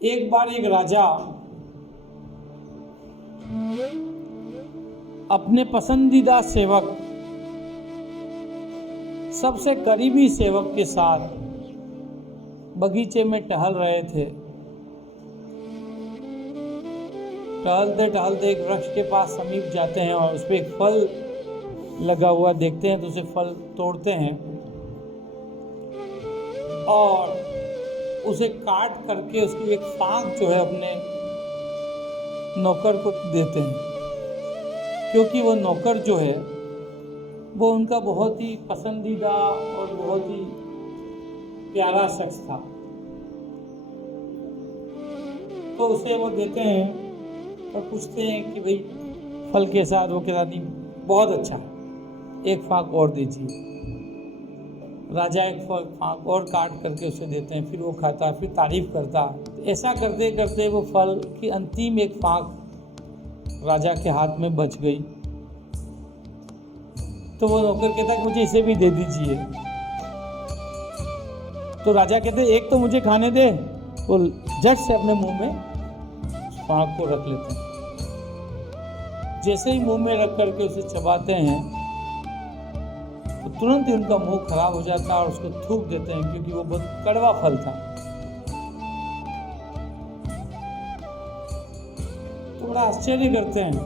एक बार एक राजा अपने पसंदीदा सेवक, सबसे करीबी सेवक के साथ बगीचे में टहल रहे थे। टहलते टहलते एक वृक्ष के पास समीप जाते हैं और उस पर एक फल लगा हुआ देखते हैं, तो उसे फल तोड़ते हैं और उसे काट करके उसकी एक फांक जो है अपने नौकर को देते हैं, क्योंकि वो नौकर जो है वो उनका बहुत ही पसंदीदा और बहुत ही प्यारा शख्स था। तो उसे वो देते हैं और पूछते हैं कि भाई फल के साथ, वो कहता नहीं बहुत अच्छा, एक फांक और दीजिए। राजा एक फांक और काट करके उसे देते हैं, फिर वो खाता, फिर तारीफ करता। ऐसा करते करते वो फल की अंतिम एक फांक राजा के हाथ में बच गई। तो वो नौकर कहता कि मुझे इसे भी दे दीजिए। तो राजा कहते एक तो मुझे खाने दे। तो झट से अपने मुंह में उस फांक को रख लेते हैं। जैसे ही मुंह में रख करके उसे चबाते हैं तो तुरंत ही उनका मुंह खराब हो जाता है और उसको थूक देते हैं, क्योंकि वो बहुत कड़वा फल था। तो बड़ा आश्चर्य करते हैं,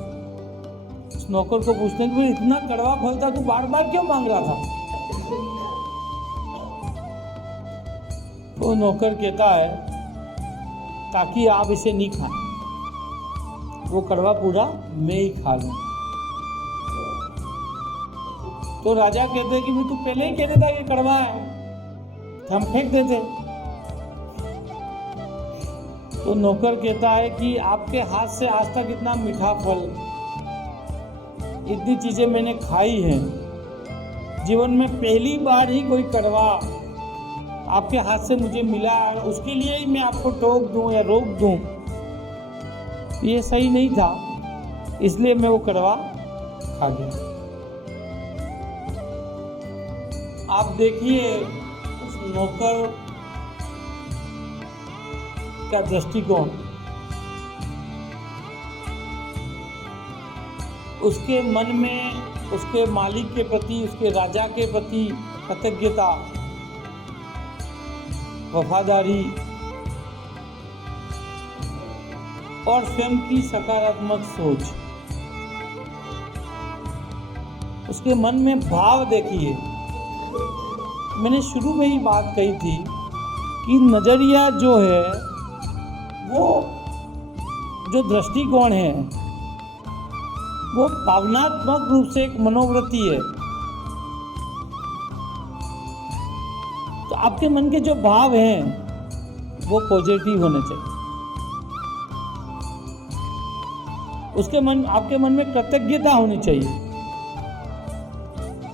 उस नौकर को पूछते हैं कि इतना कड़वा फल था, तू बार बार क्यों मांग रहा था? तो नौकर कहता है ताकि आप इसे नहीं खाएं, वो कड़वा पूरा मैं ही खा लूं। तो राजा कहते हैं कि तू पहले ही कह देता कि कड़वा है, हम फेंक देते। तो नौकर कहता है कि आपके हाथ से आज तक इतना मीठा फल, इतनी चीजें मैंने खाई हैं, जीवन में पहली बार ही कोई कड़वा आपके हाथ से मुझे मिला है, उसके लिए ही मैं आपको टोक दूं या रोक दूं, ये सही नहीं था, इसलिए मैं वो कड़वा खा गया। आप देखिए उस नौकर का दृष्टिकोण, उसके मन में उसके मालिक के प्रति, उसके राजा के प्रति कृतज्ञता, वफादारी और स्वयं की सकारात्मक सोच, उसके मन में भाव देखिए। मैंने शुरू में ही बात कही थी कि नजरिया जो है, वो जो दृष्टिकोण है, वो भावनात्मक रूप से एक मनोवृत्ति है। तो आपके मन के जो भाव हैं वो पॉजिटिव होने चाहिए। आपके मन में कृतज्ञता होनी चाहिए।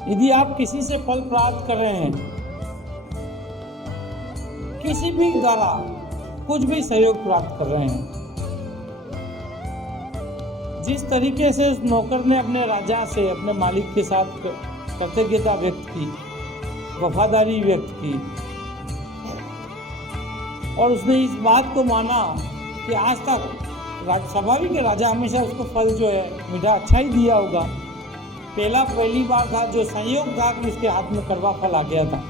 यदि आप किसी से फल प्राप्त कर रहे हैं, किसी भी द्वारा कुछ भी सहयोग प्राप्त कर रहे हैं, जिस तरीके से उस नौकर ने अपने राजा से, अपने मालिक के साथ कृतज्ञता व्यक्त की, वफादारी व्यक्त की, और उसने इस बात को माना कि आज तक स्वाभाविक है राजा हमेशा उसको फल जो है मीठा अच्छा ही दिया होगा, पहली बार था जो संयोग था कि उसके हाथ में कड़वा फल आ गया था,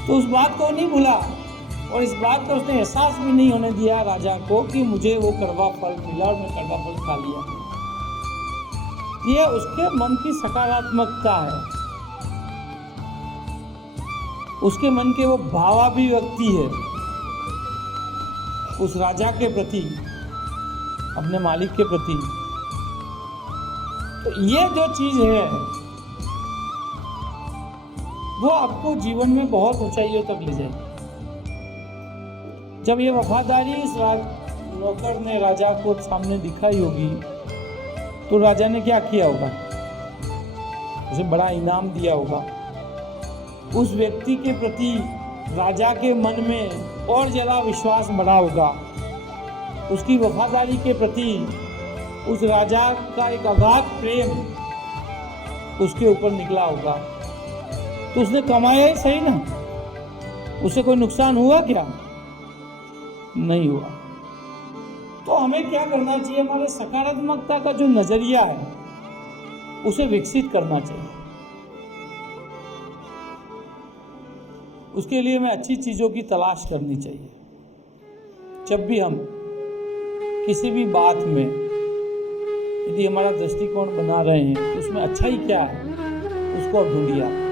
तो उस बात को नहीं भूला और इस बात का उसने एहसास भी नहीं होने दिया राजा को कि मुझे वो कड़वा फल मिला और मैं कड़वा फल खा लिया। ये उसके मन की सकारात्मकता है, उसके मन के वो भावाभिव्यक्ति है उस राजा के प्रति, अपने मालिक के प्रति। तो ये जो चीज है वो आपको जीवन में बहुत ऊंचाइयों तक ले जाएगी। जब ये वफादारी इस नौकर ने राजा को सामने दिखाई होगी, तो राजा ने क्या किया होगा? उसे बड़ा इनाम दिया होगा। उस व्यक्ति के प्रति राजा के मन में और ज्यादा विश्वास बढ़ा होगा। उसकी वफादारी के प्रति उस राजा का एक अगाध प्रेम उसके ऊपर निकला होगा। तो उसने कमाया ही सही ना, उसे कोई नुकसान हुआ क्या? नहीं हुआ। तो हमें क्या करना चाहिए, हमारे सकारात्मकता का जो नजरिया है उसे विकसित करना चाहिए। उसके लिए हमें अच्छी चीजों की तलाश करनी चाहिए। जब भी हम किसी भी बात में यदि हमारा दृष्टिकोण बना रहे हैं तो उसमें अच्छाई क्या है उसको आप ढूंढिए।